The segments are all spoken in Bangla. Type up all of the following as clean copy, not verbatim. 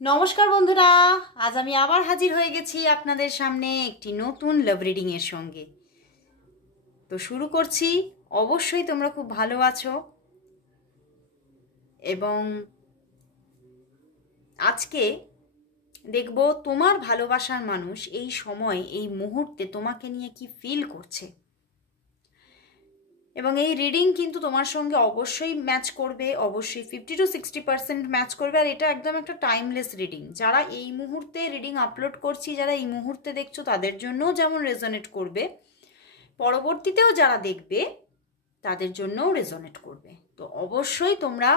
নমস্কার বন্ধুরা, আজ আমি আবার হাজির হয়ে গেছি আপনাদের সামনে একটি নতুন লাভ রিডিং এর সঙ্গে। তো শুরু করছি। অবশ্যই তোমরা খুব ভালো আছো এবং আজকে দেখব তোমার ভালোবাসার মানুষ এই সময় এই মুহূর্তে তোমাকে নিয়ে কি ফিল করছে। এবং এই রিডিং কিন্তু তোমার সঙ্গে অবশ্যই ম্যাচ করবে, অবশ্যই 50-60% ম্যাচ করবে। আর এটা একদম একটা টাইমলেস রিডিং। যারা এই মুহূর্তে রিডিং আপলোড করছি, যারা এই মুহূর্তে দেখছো, তাদের জন্যও যেমন রেজোনেট করবে, পরবর্তীতেও যারা দেখবে তাদের জন্যও রেজোনেট করবে। তো অবশ্যই তোমরা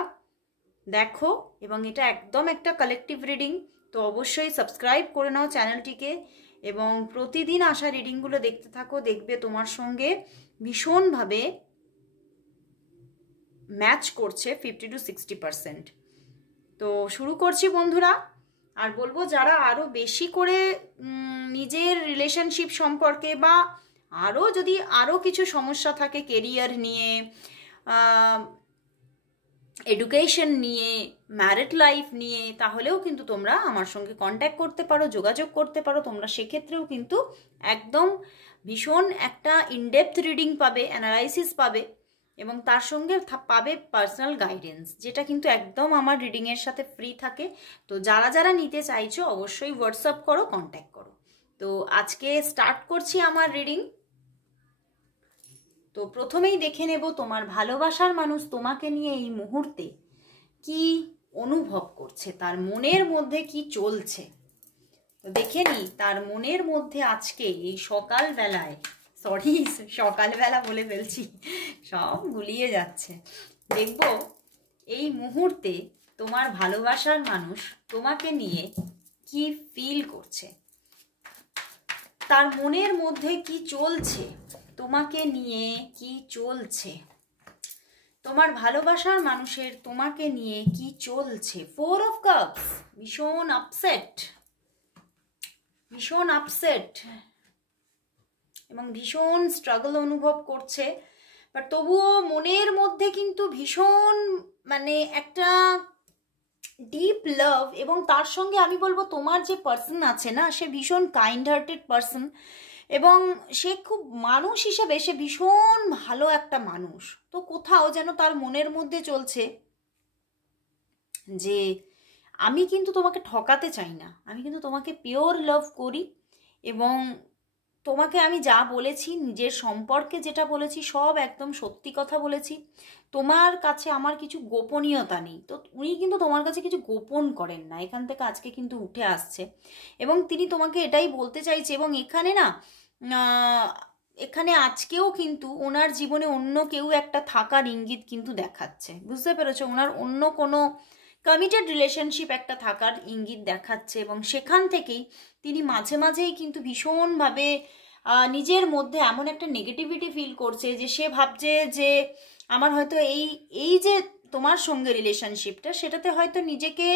দেখো, এবং এটা একদম একটা কালেকটিভ রিডিং। তো অবশ্যই সাবস্ক্রাইব করে নাও চ্যানেলটিকে এবং প্রতিদিন আসা রিডিংগুলো দেখতে থাকো। দেখবে তোমার সঙ্গে ভীষণভাবে ম্যাচ করছে 50-60%। তো শুরু করছি বন্ধুরা। আর বলবো, যারা আরও বেশি করে নিজের রিলেশনশিপ সম্পর্কে বা আরও যদি আরও কিছু সমস্যা থাকে কেরিয়ার নিয়ে, এডুকেশন নিয়ে, ম্যারিড লাইফ নিয়ে, তাহলেও কিন্তু তোমরা আমার সঙ্গে কন্ট্যাক্ট করতে পারো, যোগাযোগ করতে পারো। তোমরা সেক্ষেত্রেও কিন্তু একদম ভীষণ একটা ইনডেপথ রিডিং পাবে, অ্যানালাইসিস পাবে এবং তার সঙ্গে পাবে পার্সোনাল গাইডেন্স, যেটা কিন্তু একদম আমার রিডিংয়ের সাথে ফ্রি থাকে। তো যারা যারা নিতে চাইছো অবশ্যই হোয়াটসঅ্যাপ করো, কন্ট্যাক্ট করো। তো আজকে স্টার্ট করছি আমার রিডিং। তো প্রথমেই দেখে নেব তোমার ভালোবাসার মানুষ তোমাকে নিয়ে এই মুহূর্তে কি অনুভব করছে, তার মনের মধ্যে কি চলছে। তো দেখে নি তার মনের মধ্যে আজকে এই সকালবেলায়, সকালবেলা বলে ফেলছি, সব গুলিয়ে যাচ্ছে। দেখব এই মুহূর্তে তোমার ভালোবাসার মানুষ তোমাকে নিয়ে কি ফিল করছে, তার মনের মধ্যে কি চলছে, তোমাকে নিয়ে কি চলছে, তোমার ভালোবাসার মানুষের তোমাকে নিয়ে কি চলছে। 4 অফ কাপস, ভীষণ আপসেট এবং ভীষণ স্ট্রাগল অনুভব করছে। বাট তবুও মনের মধ্যে কিন্তু ভীষণ একটা ডিপ লাভ। এবং তার সঙ্গে আমি বলবো তোমার যে পার্সন আছে না, সে ভীষণ কাইন্ড হার্টেড পার্সন এবং সে খুব মানুষ হিসেবে সে ভীষণ ভালো একটা মানুষ। তো কোথাও যেন তার মনের মধ্যে চলছে যে আমি কিন্তু তোমাকে ঠকাতে চাই না, আমি কিন্তু তোমাকে পিওর লাভ করি এবং তোমাকে আমি যা বলেছি, নিজের সম্পর্কে যেটা বলেছি সব একদম সত্যি কথা বলেছি। তোমার কাছে আমার কিছু গোপনীয়তা নেই। তো উনি কিন্তু তোমার কাছে কিছু গোপন করেন না, এখান থেকে আজকে কিন্তু উঠে আসছে এবং তিনি তোমাকে এটাই বলতে চাইছে। এবং এখানে আজকেও কিন্তু ওনার জীবনে অন্য কেউ একটা থাকার ইঙ্গিত কিন্তু দেখাচ্ছে, বুঝতে পেরেছো? ওনার অন্য কোনো কমিটেড রিলেশনশিপ একটা থাকার ইঙ্গিত দেখাচ্ছে এবং সেখান থেকেই তিনি মাঝে মাঝেই কিন্তু ভীষণভাবে নিজের মধ্যে এমন একটা নেগেটিভিটি ফিল করছে যে সে ভাবছে যে আমার হয়তো এই যে তোমার সঙ্গে রিলেশনশিপটা, সেটাতে হয়তো নিজেকে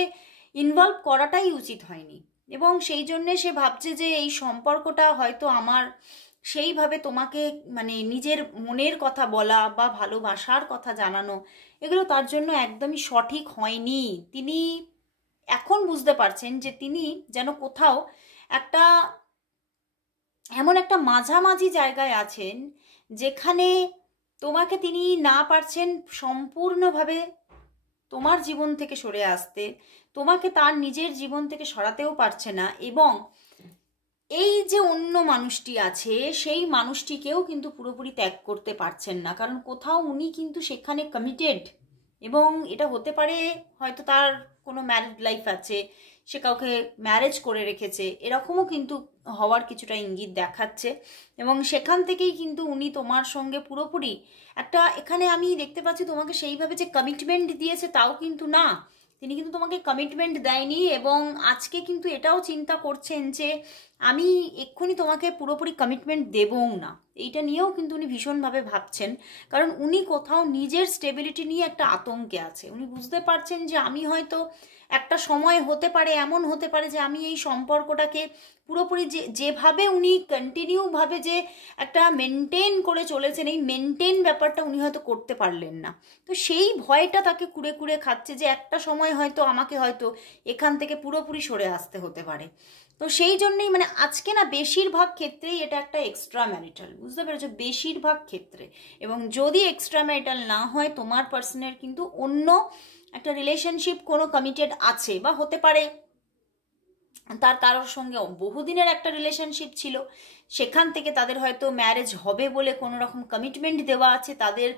ইনভলভ করাটাই উচিত হয়নি এবং সেই জন্যে সে ভাবছে যে এই সম্পর্কটা হয়তো আমার সেইভাবে তোমাকে নিজের মনের কথা বলা বা ভালোবাসার কথা জানানো, এগুলো তার জন্য একদমই সঠিক হয়নি। তিনি এখন বুঝতে পারছেন যে তিনি যেন কোথাও একটা এমন একটা মাঝামাঝি জায়গায় আছেন যেখানে তোমাকে তিনি না পারছেন সম্পূর্ণভাবে তোমার জীবন থেকে সরে আসতে, তোমাকে তার নিজের জীবন থেকে সরাতেও পারছে না এবং এই যে অন্য মানুষটি আছে সেই মানুষটিকেও কিন্তু পুরোপুরি ত্যাগ করতে পারছেন না, কারণ কোথাও উনি কিন্তু সেখানে কমিটেড এবং এটা হতে পারে হয়তো তার কোনো ম্যারিড লাইফ আছে, সে কাউকে ম্যারেজ করে রেখেছে, এরকমও কিন্তু হওয়ার কিছুটা ইঙ্গিত দেখাচ্ছে এবং সেখান থেকেই কিন্তু উনি তোমার সঙ্গে পুরোপুরি একটা, এখানে আমি দেখতে পাচ্ছি তোমাকে সেইভাবে যে কমিটমেন্ট দিয়েছে তাও কিন্তু না, তিনি কিন্তু তোমাকে কমিটমেন্ট দেয়নি এবং আজকে কিন্তু এটাও চিন্তা করছেন যে আমি এক্ষুনি তোমাকে পুরোপুরি কমিটমেন্ট দেবও না, এইটা নিয়েও কিন্তু উনি ভীষণভাবে ভাবছেন। কারণ উনি কোথাও নিজের স্টেবিলিটি নিয়ে একটা আতঙ্কে আছে। উনি বুঝতে পারছেন যে আমি হয়তো একটা সময় হতে পারে, এমন হতে পারে যে আমি এই সম্পর্কটাকে পুরোপুরি যেভাবে উনি কন্টিনিউভাবে যে একটা মেনটেন করে চলেছেন, এই মেনটেন ব্যাপারটা উনি হয়তো করতে পারলেন না। তো সেই ভয়টা তাকে কুড়ে কুড়ে খাচ্ছে যে একটা সময় হয়তো আমাকে হয়তো এখান থেকে পুরোপুরি সরে আসতে হতে পারে। তো সেই জন্যই মানে আজকে না বেশিরভাগ ক্ষেত্রেই এটা একটা এক্সট্রা ম্যারিটাল, বুঝতে পেরেছো, বেশিরভাগ ক্ষেত্রে। এবং যদি এক্সট্রা ম্যারিটাল না হয়, তোমার পার্সনের কিন্তু অন্য একটা রিলেশনশিপ কোনো কমিটেড আছে, বা হতে পারে তার কারোর সঙ্গে বহুদিনের একটা রিলেশনশিপ ছিল, সেখান থেকে তাদের হয়তো ম্যারেজ হবে বলে কোনো রকম কমিটমেন্ট দেওয়া আছে, তাদের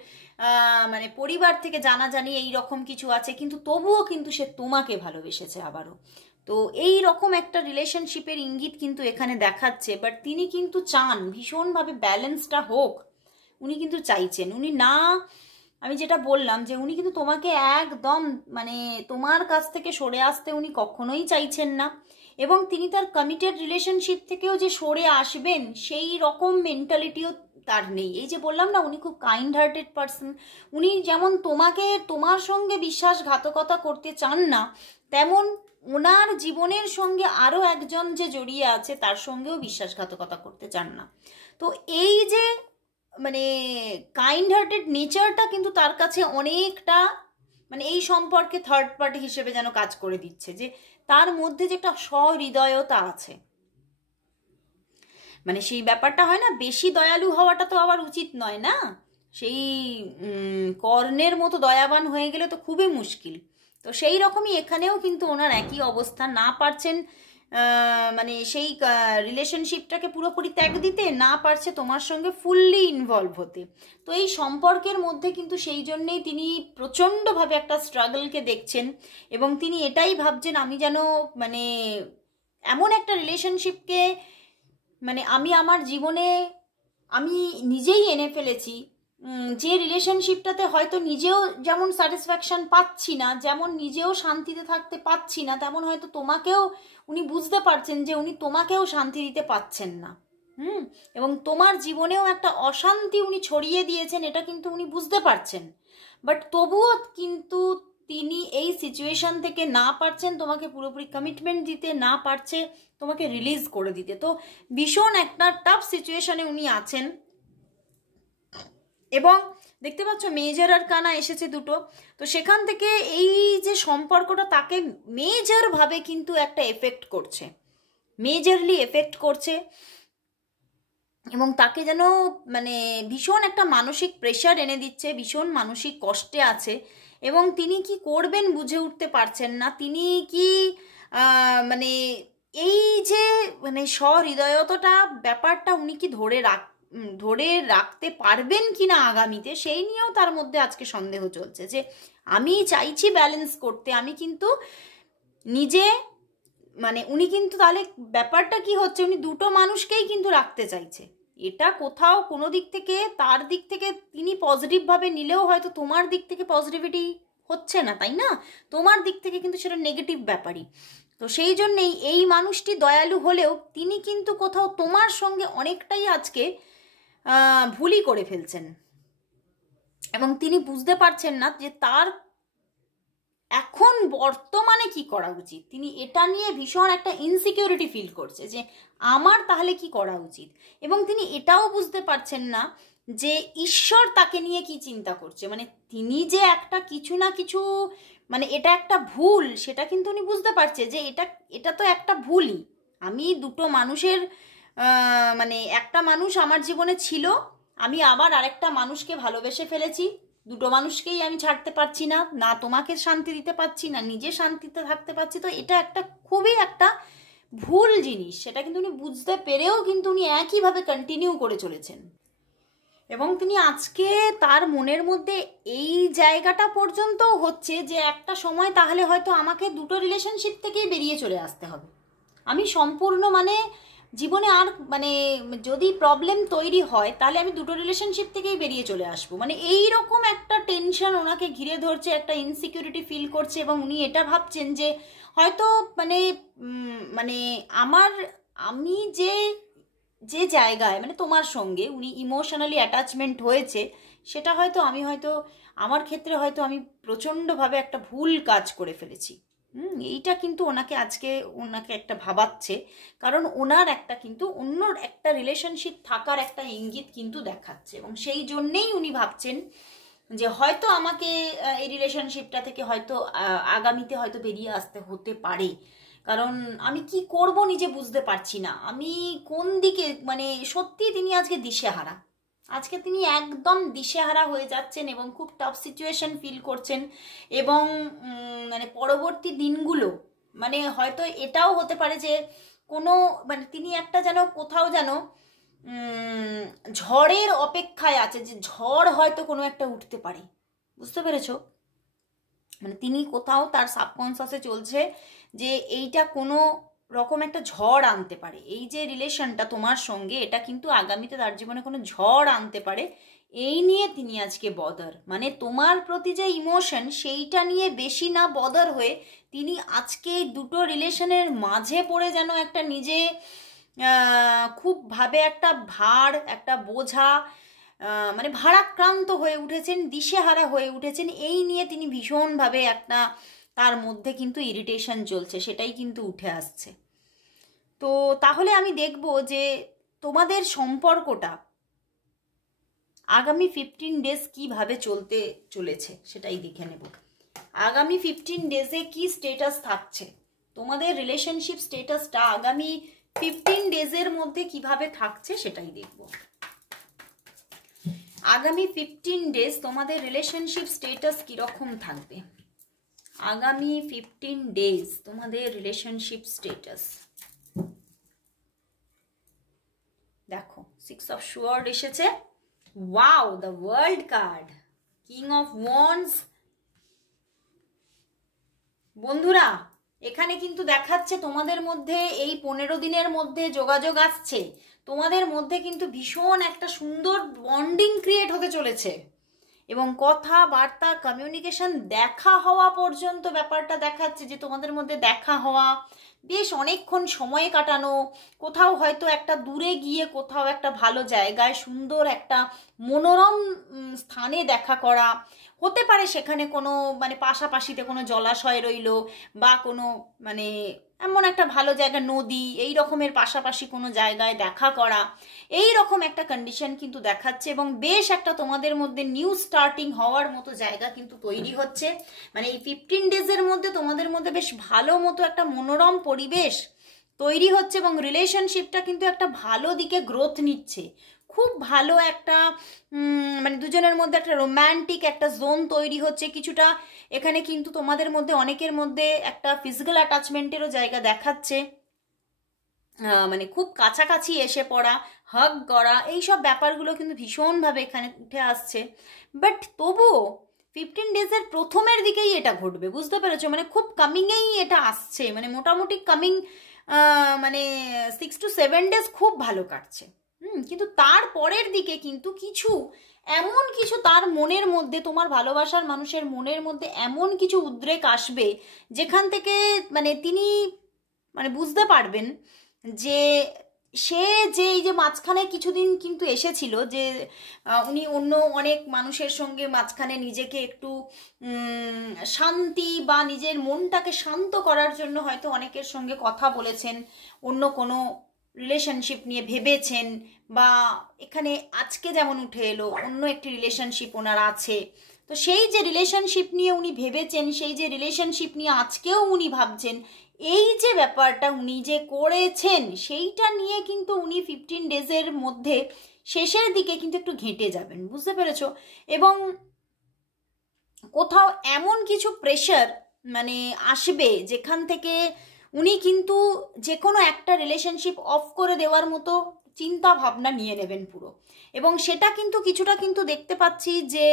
মানে পরিবার থেকে জানাজানি এই রকম কিছু আছে, কিন্তু তবুও কিন্তু সে তোমাকে ভালোবেসেছে আবারও। তো এই রকম একটা রিলেশনশিপের ইঙ্গিত কিন্তু এখানে দেখাচ্ছে। বাট তিনি কিন্তু চান ভীষণভাবে ব্যালেন্সটা হোক, উনি কিন্তু চাইছেন। উনি না, আমি যেটা বললাম যে উনি কিন্তু তোমাকে একদম মানে তোমার কাছ থেকে সরে আসতে উনি কখনোই চাইছেন না, এবং তিনি তার কমিটেড রিলেশনশিপ থেকেও যে সরে আসবেন সেই রকম মেন্টালিটিও তার নেই। এই যে বললাম না, উনি খুব কাইন্ড হার্টেড পার্সন। উনি যেমন তোমাকে তোমার সঙ্গে বিশ্বাসঘাতকতা করতে চান না, তেমন ওনার জীবনের সঙ্গে আরও একজন যে জড়িয়ে আছে তার সঙ্গেও বিশ্বাসঘাতকতা করতে চান না। তো এই যে মানে কাইন্ড হার্টেড নেচারটা কিন্তু তার কাছে অনেকটা মানে এই সম্পর্কে থার্ড পার্টি হিসেবে যেন কাজ করে দিচ্ছে, যে তার মধ্যে যে একটা সহৃদয়তা আছে। মানে সেই ব্যাপারটা হয় না, বেশি দয়ালু হওয়াটা তো আবার উচিত নয় না, সেই কর্ণের মতো দয়াবান হয়ে গেলে তো খুবই মুশকিল। তো সেই রকমই এখানেও কিন্তু ওনার একই অবস্থা, না পারছেন মানে সেই রিলেশনশিপটাকে পুরোপুরি ত্যাগ দিতে, না পারছে তোমার সঙ্গে ফুললি ইনভলভ হতে। তো এই সম্পর্কের মধ্যে কিন্তু সেই জন্যেই তিনি প্রচণ্ডভাবে একটা স্ট্রাগলকে দেখছেন, এবং তিনি এটাই ভাবছেন আমি যেন মানে এমন একটা রিলেশনশিপকে মানে আমি আমার জীবনে আমি নিজেই এনে ফেলেছি, যে রিলেশনশিপটাতে হয়তো নিজেও যেমন স্যাটিসফ্যাকশন পাচ্ছি না, যেমন নিজেও শান্তিতে থাকতে পাচ্ছি না, তেমন হয়তো তোমাকেও উনি বুঝতে পারছেন যে উনি তোমাকেও শান্তি দিতে পাচ্ছেন না। এবং তোমার জীবনেও একটা অশান্তি উনি ছড়িয়ে দিয়েছেন, এটা কিন্তু উনি বুঝতে পারছেন। বাট তবুও কিন্তু তিনি এই সিচুয়েশন থেকে না পারছেন তোমাকে পুরোপুরি কমিটমেন্ট দিতে, না পারছে তোমাকে রিলিজ করে দিতে। তো ভীষণ একটা টাফ সিচুয়েশনে উনি আছেন। এবং দেখতে পাচ্ছ মেজর আর কানা এসেছে দুটো, তো সেখান থেকে এই যে সম্পর্কটা তাকে মেজরভাবে কিন্তু একটা এফেক্ট করছে, মেজরলি এফেক্ট করছে, এবং তাকে যেন মানে ভীষণ একটা মানসিক প্রেশার এনে দিচ্ছে, ভীষণ মানসিক কষ্টে আছে, এবং তিনি কি করবেন বুঝে উঠতে পারছেন না। তিনি কি মানে এই যে মানে সহৃদয়তাটা ব্যাপারটা উনি কি ধরে রাখতে পারবেন কি না আগামীতে, সেই নিয়েও তার মধ্যে আজকে সন্দেহ চলছে। যে আমি চাইছি ব্যালেন্স করতে, আমি কিন্তু নিজে মানে উনি কিন্তু তাহলে ব্যাপারটা কি হচ্ছে, উনি দুটো মানুষকেই কিন্তু রাখতে চাইছে। এটা কোথাও কোনো দিক থেকে তার দিক থেকে তিনি পজিটিভভাবে নিলেও হয়তো তোমার দিক থেকে পজিটিভিটি হচ্ছে না, তাই না? তোমার দিক থেকে কিন্তু সেটা নেগেটিভ ব্যাপারই। তো সেই জন্যেই এই মানুষটি দয়ালু হলেও তিনি কিন্তু কোথাও তোমার সঙ্গে অনেকটাই আজকে ভুলই করে ফেলছেন, এবং তিনি বুঝতে পারছেন না যে তার এখন বর্তমানে কি করা উচিত। তিনি এটা নিয়ে ভীষণ একটা ইনসিকিউরিটি ফিল করছে যে আমার তাহলে কি করা উচিত, এবং তিনি এটাও বুঝতে পারছেন না যে ঈশ্বর তাকে নিয়ে কি চিন্তা করছে। মানে তিনি যে একটা কিছু না কিছু মানে এটা একটা ভুল, সেটা কিন্তু উনি বুঝতে পারছে যে এটা তো একটা ভুলই। আমি দুটো মানুষের মানে একটা মানুষ আমার জীবনে ছিল, আমি আবার আরেকটা মানুষকে ভালোবেসে ফেলেছি, দুটো মানুষকেই আমি ছাড়তে পারছি না, না তোমাকে শান্তি দিতে পারছি না নিজে শান্তিতে থাকতে পারছি। তো এটা একটা খুবই একটা ভুল জিনিস, সেটা কিন্তু উনি বুঝতে পেরেও কিন্তু উনি একইভাবে কন্টিনিউ করে চলেছেন। এবং তিনি আজকে তার মনের মধ্যে এই জায়গাটা পর্যন্ত হচ্ছে যে একটা সময় তাহলে হয়তো আমাকে দুটো রিলেশনশিপ থেকেই বেরিয়ে চলে আসতে হবে, আমি সম্পূর্ণ মানে জীবনে আর মানে যদি প্রবলেম তৈরি হয় তাহলে আমি দুটো রিলেশনশিপ থেকেই বেরিয়ে চলে আসবো। মানে এই রকম একটা টেনশন ওনাকে ঘিরে ধরছে, একটা ইনসিকিউরিটি ফিল করছে, এবং উনি এটা ভাবছেন যে হয়তো মানে মানে আমি যে জায়গায় মানে তোমার সঙ্গে উনি ইমোশনালি অ্যাটাচমেন্ট হয়েছে, সেটা হয়তো আমার ক্ষেত্রে হয়তো আমি প্রচণ্ডভাবে একটা ভুল কাজ করে ফেলেছি। এইটা কিন্তু ওনাকে একটা ভাবাচ্ছে, কারণ ওনার একটা কিন্তু অন্য একটা রিলেশনশিপ থাকার একটা ইঙ্গিত কিন্তু দেখাচ্ছে, এবং সেই জন্যেই উনি ভাবছেন যে হয়তো আমাকে এই রিলেশনশিপটা থেকে হয়তো আগামীতে হয়তো বেরিয়ে আসতে হতে পারে, কারণ আমি কি করব নিজে বুঝতে পারছি না, আমি কোন দিকে, মানে সত্যি তিনি আজকে দিশেহারা, আজকে তিনি একদম দিশেহারা হয়ে যাচ্ছেন এবং খুব টাফ সিচুয়েশন ফিল করছেন। এবং মানে পরবর্তী দিনগুলো, মানে হয়তো এটাও হতে পারে যে কোনো, মানে তিনি একটা যেন কোথাও যেন ঝড়ের অপেক্ষায় আছে, যে ঝড় হয়তো কোনো একটা উঠতে পারে, বুঝতে পেরেছো? মানে তিনি কোথাও তার সাবকনসিয়াসে চলছে যে এইটা কোনো রকম একটা ঝড় আনতে পারে, এই যে রিলেশনটা তোমার সঙ্গে, এটা কিন্তু আগামীতে তার জীবনে কোনো ঝড় আনতে পারে, এই নিয়ে তিনি আজকে বদার, মানে তোমার প্রতি যে ইমোশন সেইটা নিয়ে বেশি না বদার হয়ে তিনি আজকে এই দুটো রিলেশনের মাঝে পড়ে যেন একটা নিজে খুব ভাবে একটা ভার, একটা বোঝা, মানে ভারাক্রান্ত হয়ে উঠেছেন, দিশেহারা হয়ে উঠেছেন, এই নিয়ে তিনি ভীষণভাবে একটা তার মধ্যে কিন্তু ইরিটেশন চলছে, সেটাই কিন্তু উঠে আসছে। তো তাহলে আমি দেখব যে তোমাদের সম্পর্কটা আগামী 15 ডেজ কিভাবে চলতে চলেছে সেটাই দেখে নেব। আগামী 15 ডেজে কি স্টেটাস থাকছে, তোমাদের রিলেশনশিপ স্টেটাসটা আগামী 15 ডেজের মধ্যে কিভাবে থাকছে সেটাই দেখব। আগামী 15 ডেজ তোমাদের রিলেশনশিপ স্টেটাস কিরকম থাকবে, আগামী 15 ডেজ তোমাদের রিলেশনশিপ স্টেটাস। দেখো 6 অফ সোয়ার্ড এসেছে, wow, the world card, king of wands. বন্ধুরা এখানে কিন্তু দেখাচ্ছে তোমাদের মধ্যে এই 15 দিনের মধ্যে যোগাযোগ আসছে, তোমাদের মধ্যে কিন্তু ভীষণ একটা সুন্দর বন্ডিং ক্রিয়েট হতে চলেছে, এবং কথাবার্তা কমিউনিকেশন দেখা হওয়া পর্যন্ত ব্যাপারটা দেখাচ্ছে, যে তোমাদের মধ্যে দেখা হওয়া, বেশ অনেকক্ষণ সময় কাটানো, কোথাও হয়তো একটা দূরে গিয়ে কোথাও একটা ভালো জায়গায় সুন্দর একটা মনোরম স্থানে দেখা করা, হতে পারে সেখানে কোনো মানে পাশাপাশিতে কোনো জলাশয় রইলো, বা কোনো মানে এমন একটা ভালো জায়গা, নদী, এই রকমের পাশাপাশি কোনো জায়গায় দেখা করা, এই রকম একটা কন্ডিশন কিন্তু দেখাচ্ছে, এবং বেশ একটা তোমাদের মধ্যে নিউ স্টার্টিং হওয়ার মতো জায়গা কিন্তু তৈরি হচ্ছে। মানে এই 15 ডেজের মধ্যে তোমাদের মধ্যে বেশ ভালো মতো একটা মনোরম পরিবেশ তৈরি হচ্ছে, এবং রিলেশনশিপটা কিন্তু একটা ভালো দিকে গ্রোথ নিচ্ছে, খুব ভালো একটা মানে দুজনের মধ্যে একটা রোম্যান্টিক একটা জোন তৈরি হচ্ছে কিছুটা। এখানে কিন্তু তোমাদের মধ্যে অনেকের মধ্যে একটা ফিজিক্যাল অ্যাটাচমেন্টেরও জায়গা দেখাচ্ছে, মানে খুব কাছাকাছি এসে পড়া, হাগ করা, এইসব ব্যাপারগুলো কিন্তু ভীষণভাবে এখানে উঠে আসছে। বাট তবুও 15 ডেজের প্রথমের দিকেই এটা ঘটবে, বুঝতে পেরেছো? মানে খুব কামিংয়েই এটা আসছে, মানে মোটামুটি কামিং মানে 6 to 7 ডেজ খুব ভালো কাটছে। কিন্তু তার পরের দিকে কিন্তু কিছু এমন কিছু তার মনের মধ্যে, তোমার ভালোবাসার মানুষের মনের মধ্যে এমন কিছু উদ্রেক আসবে যেখান থেকে মানে তিনি মানে বুঝতে পারবেন যে সে যে এই যে মাঝখানে কিছুদিন কিন্তু এসেছিল, যে উনি অন্য অনেক মানুষের সঙ্গে মাঝখানে নিজেকে একটু শান্তি বা নিজের মনটাকে শান্ত করার জন্য হয়তো অনেকের সঙ্গে কথা বলেছেন, অন্য কোনো রিলেশনশিপ নিয়ে ভেবেছেন, বা এখানে আজকে যেমন উঠে এলো অন্য একটি রিলেশনশিপ ওনার আছে, তো সেই যে রিলেশনশিপ নিয়ে উনি ভেবেছেন, সেই যে রিলেশনশিপ নিয়ে আজকেও উনি ভাবছেন, এই যে ব্যাপারটা উনি যে করেছেন সেইটা নিয়ে কিন্তু উনি 15 ডেজের মধ্যে শেষের দিকে কিন্তু একটু ঘেঁটে যাবেন, বুঝতে পেরেছো? এবং কোথাও এমন কিছু প্রেশার মানে আসবে যেখান থেকে উনি কিন্তু যে কোনো একটা রিলেশনশিপ অফ করে দেওয়ার মতো চিন্তা ভাবনা নিয়ে নেবেন পুরো। এবং সেটা কিন্তু কিছুটা কিন্তু দেখতে পাচ্ছি যে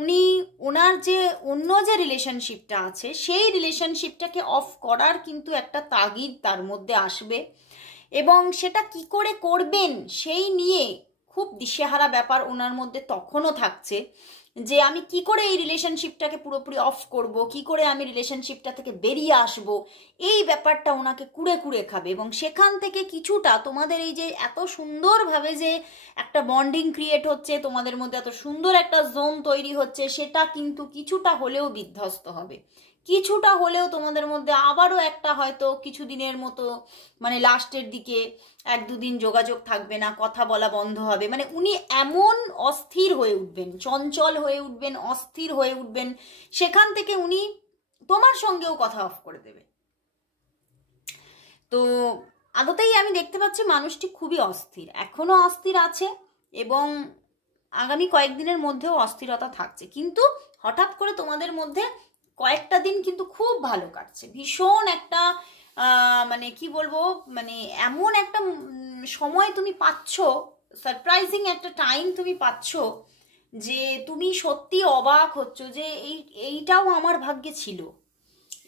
উনি ওনার যে অন্য যে রিলেশনশিপটা আছে সেই রিলেশনশিপটাকে অফ করার কিন্তু একটা তাগিদ তার মধ্যে আসবে, এবং সেটা কি করে করবেন সেই নিয়ে খুব দিশেহারা ব্যাপার ওনার মধ্যে তখনও থাকছে, যে আমি কি করে এই রিলেশনশিপটাকে পুরোপুরি অফ করব, কি করে আমি রিলেশনশিপটা থেকে বেরিয়ে আসব, এই ব্যাপারটা ওনাকে কুড়ে কুড়ে খাবে। এবং সেখান থেকে কিছুটা তোমাদের এই যে এত সুন্দরভাবে যে একটা বন্ডিং ক্রিয়েট হচ্ছে, তোমাদের মধ্যে এত সুন্দর একটা জোন তৈরি হচ্ছে, সেটা কিন্তু কিছুটা হলেও বিধ্বস্ত হবে, কিছুটা হলেও তোমাদের মধ্যে আবারও একটা হয়তো কিছুদিনের মতো মানে লাস্টের দিকে 1-2 দিন যোগাযোগ থাকবে না, কথা বলা বন্ধ হবে। মানে উনি এমন অস্থির হয়ে উঠবেন, চঞ্চল হয়ে উঠবেন, অস্থির হয়ে উঠবেন, সেখান থেকে উনি তোমার সঙ্গেও কথা অফ করে দেবে। তো আদতেই আমি দেখতে পাচ্ছি মানুষটি খুবই অস্থির, এখনো অস্থির আছে এবং আগামী কয়েকদিনের মধ্যেও অস্থিরতা থাকছে। কিন্তু হঠাৎ করে তোমাদের মধ্যে কয়েকটা দিন কিন্তু খুব ভালো কাটছে, ভীষণ একটা মানে কি বলবো, মানে এমন একটা সময় তুমি পাচ্ছ, সারপ্রাইজিং একটা টাইম তুমি পাচ্ছ যে তুমি সত্যি অবাক হচ্ছ যে এইটাও আমার ভাগ্যে ছিল,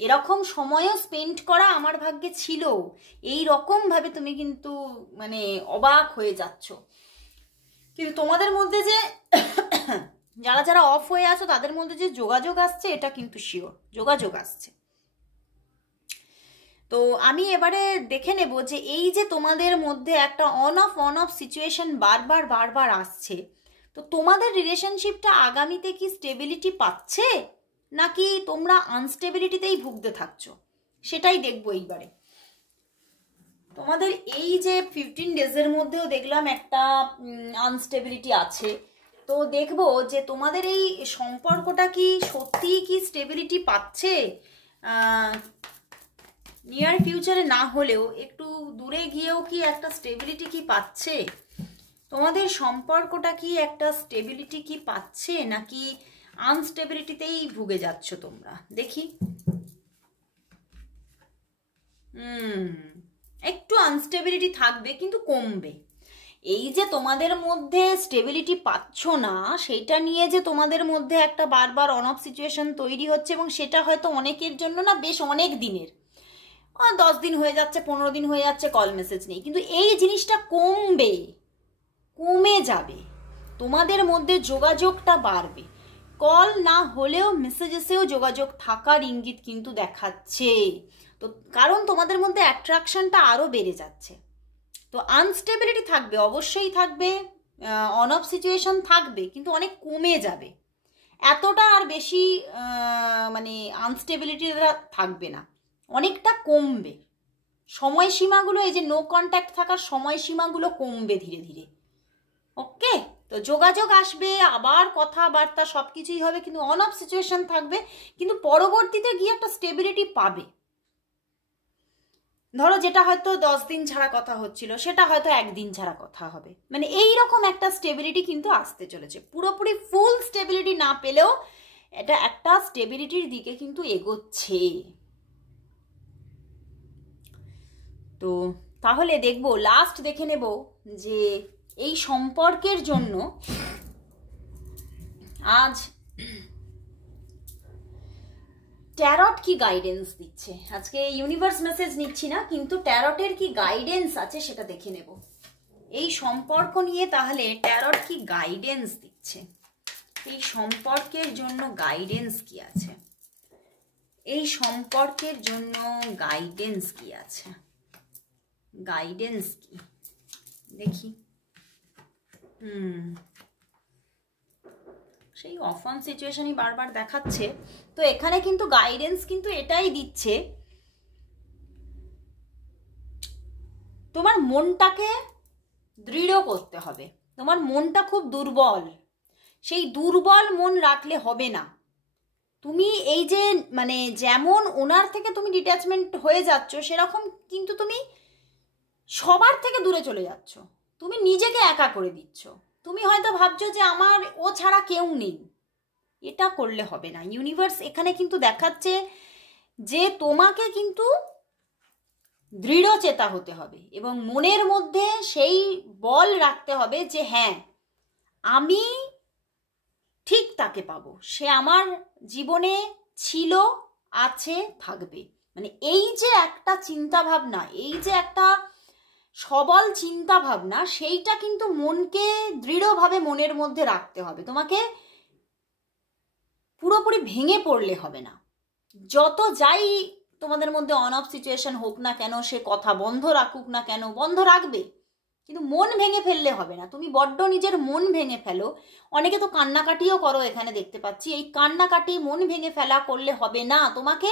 এরকম সময়ও স্পেন্ড করা আমার ভাগ্যে ছিল, এই রকম ভাবে তুমি কিন্তু মানে অবাক হয়ে যাচ্ছ। কিন্তু তোমাদের মধ্যে যে যারা যারা অফ হয়ে আছো তাদের মধ্যে যে যোগাযোগ আসছে এটা কিন্তু শিওর, যোগাযোগ আসছে। তো আমি এবারে দেখে নেব যে এই যে তোমাদের মধ্যে একটা অন অফ সিচুয়েশন বারবার বারবার আসছে, তো তোমাদের রিলেশনশিপটা আগামীতে কি স্টেবিলিটি পাচ্ছে নাকি তোমরা আনস্টেবিলিটিতেই ভুগতে থাকছো, সেটাই দেখবো এইবারে। তোমাদের এই যে 15 ডেজের মধ্যেও দেখলাম একটা আনস্টেবিলিটি আছে, তো দেখবো যে তোমাদের এই সম্পর্কটা কি সত্যিই কি স্টেবিলিটি পাচ্ছে, নিয়ার ফিউচারে না হলেও একটু দূরে গিয়েও কি একটা স্টেবিলিটি কি পাচ্ছে, তোমাদের সম্পর্কটা কি একটা স্টেবিলিটি কি পাচ্ছে নাকি আনস্টেবিলিটিতেই ভুগে যাচ্ছ তোমরা, দেখি। একটু আনস্টেবিলিটি থাকবে কিন্তু কমবে। এই যে তোমাদের মধ্যে স্টেবিলিটি পাচ্ছ না সেইটা নিয়ে যে তোমাদের মধ্যে একটা বারবার অন অফ সিচুয়েশন তৈরি হচ্ছে এবং সেটা হয়তো অনেকের জন্য না বেশ অনেক দিনের, 10 দিন হয়ে যাচ্ছে, 15 দিন হয়ে যাচ্ছে, কল মেসেজ নেই, কিন্তু এই জিনিসটা কমবে, কমে যাবে, তোমাদের মধ্যে যোগাযোগটা বাড়বে, কল না হলেও মেসেজেসেও যোগাযোগ থাকার ইঙ্গিত কিন্তু দেখাচ্ছে। তো কারণ তোমাদের মধ্যে অ্যাট্রাকশনটা আরও বেড়ে যাচ্ছে। তো আনস্টেবিলিটি থাকবে, অবশ্যই থাকবে, অন অফ সিচুয়েশন থাকবে, কিন্তু অনেক কমে যাবে, এতটা আর বেশি মানে আনস্টেবিলিটিটা থাকবে না, অনেকটা কমবে। সময়সীমাগুলো এই যে নো কন্ট্যাক্ট থাকার সময়সীমাগুলো কমবে ধীরে ধীরে। ওকে, তো যোগাযোগ আসবে, আবার কথাবার্তা সব কিছুই হবে, কিন্তু অন অফ সিচুয়েশন থাকবে, কিন্তু পরবর্তীতে গিয়ে একটা স্টেবিলিটি পাবে। ধরো যেটা হয়তো 10 দিন ছাড়া কথা হচ্ছিল সেটা হয়তো 1 দিন ছাড়া কথা হবে, মানে এই রকম একটা স্টেবিলিটি কিন্তু আসতে চলেছে। পুরোপুরি ফুল স্টেবিলিটি না পেলেও এটা একটা স্টেবিলিটির দিকে কিন্তু এগোচ্ছে। তো তাহলে দেখবো, লাস্ট দেখে নেব যে এই সম্পর্কের জন্য আজ ট্যারট কি গাইডেন্স দিচ্ছে। আজকে ইউনিভার্স মেসেজ নিচ্ছি না, কিন্তু ট্যারটের কি গাইডেন্স আছে সেটা দেখে নেব এই সম্পর্ক নিয়ে। তাহলে ট্যারট কি গাইডেন্স দিচ্ছে, এই সম্পর্কের জন্য গাইডেন্স কি আছে, এই সম্পর্কের জন্য গাইডেন্স কি আছে, গাইডেন্স কি দেখি। সেই অফ অন সিচুয়েশনই বারবার দেখাচ্ছে। তো এখানে কিন্তু গাইডেন্স কিন্তু এটাই দিচ্ছে, তোমার মনটাকে দৃঢ় করতে হবে, তোমার মনটা খুব দুর্বল, সেই দুর্বল মন রাখলে হবে না। তুমি এই যে মানে যেমন ওনার থেকে তুমি ডিট্যাচমেন্ট হয়ে যাচ্ছ, সেরকম কিন্তু তুমি সবার থেকে দূরে চলে যাচ্ছ, তুমি নিজেকে একা করে দিচ্ছ। তুমি হয়তো ভাবছো যে আমার ও ছাড়া কেউ নেই, এটা করলে হবে না। ইউনিভার্স এখানে কিন্তু দেখাচ্ছে যে তোমাকে কিন্তু দৃঢ় চেতা হতে হবে এবং মনের মধ্যে সেই বল রাখতে হবে যে হ্যাঁ আমি ঠিক তাকে পাবো, সে আমার জীবনে ছিল, আছে, থাকবে। মানে এই যে একটা চিন্তা ভাবনা, এই যে একটা সবল চিন্তা ভাবনা, সেইটা কিন্তু মনকে দৃঢ়ভাবে মনের মধ্যে রাখতে হবে। তোমাকে পুরোপুরি ভেঙে পড়লে হবে না। যত যাই তোমাদের মধ্যে অন অফ সিচুয়েশন হোক না কেন, সে কথা বন্ধ রাখুক না কেন, বন্ধ রাখবে, কিন্তু মন ভেঙে ফেললে হবে না, তুমি বড্ড নিজের মন ভেঙে ফেলো। অনেকে তো কান্নাকাটিও করো এখানে দেখতে পাচ্ছি। এই কান্নাকাটি মন ভেঙে ফেলা করলে হবে না, তোমাকে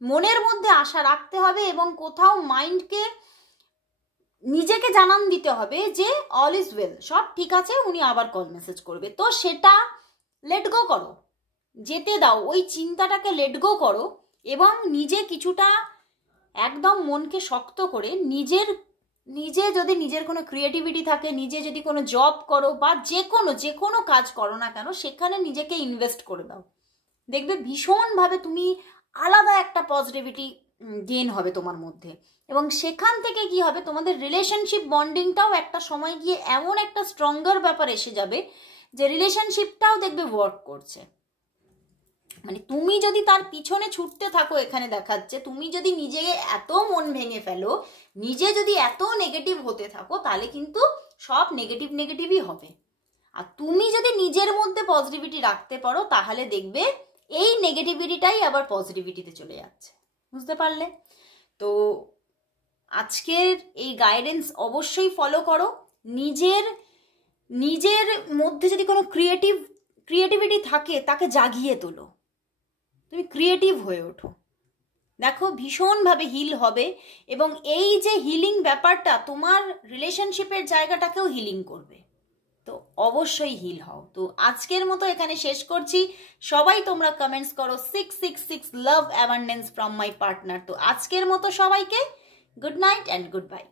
মনের মধ্যে আশা রাখতে হবে এবং কোথাও মাইন্ডকে নিজেকে জানান দিতে হবে যে অল ইজ ওয়েল, সব ঠিক আছে, উনি আবার কল মেসেজ করবে। তো সেটা লেট গো করো, যেতে দাও, ওই চিন্তাটাকে লেট গো করো এবং নিজে কিছুটা একদম মনকে শক্ত করে নিজে যদি নিজের কোনো ক্রিয়েটিভিটি থাকে, নিজে যদি কোনো জব করো বা যে কোনো কাজ করো না কেন, সেখানে নিজেকে ইনভেস্ট করে দাও। দেখবে ভীষণভাবে তুমি আলাদা একটা পজিটিভিটি গেইন হবে তোমার মধ্যে, এবং সেখান থেকে কি হবে, তোমাদের রিলেশনশিপ বন্ডিংটাও একটা সময় গিয়ে এমন একটা স্ট্রঙ্গার ব্যাপার এসে যাবে যে রিলেশনশিপটাও দেখবে ওয়ার্ক করছে। মানে তুমি যদি তার পিছনে ছুটতে থাকো, এখানে দেখাচ্ছে তুমি যদি নিজে এত মন ভেঙে ফেলো, নিজে যদি এত নেগেটিভ হতে থাকো, তাহলে কিন্তু সব নেগেটিভই হবে। আর তুমি যদি নিজের মধ্যে পজিটিভিটি রাখতে পারো, তাহলে দেখবে এই নেগেটিভিটিটাই আবার পজিটিভিটিতে চলে যাচ্ছে। বুঝতে পারলে? তো আজকের এই গাইডেন্স অবশ্যই ফলো করো। নিজের মধ্যে যদি কোনো ক্রিয়েটিভিটি থাকে, তাকে জাগিয়ে তোলো, তুমি ক্রিয়েটিভ হয়ে ওঠো। দেখো ভীষণভাবে হিল হবে, এবং এই যে হিলিং ব্যাপারটা তোমার রিলেশনশিপের জায়গাটাকেও হিলিং করবে। তো অবশ্যই হিল হও। তো আজকের মতো এখানে শেষ করছি। সবাই তোমরা কমেন্টস করো 666 লাভ অ্যাবান্ডেন্স ফ্রম মাই পার্টনার। তো আজকের মতো সবাইকে good night and good bye.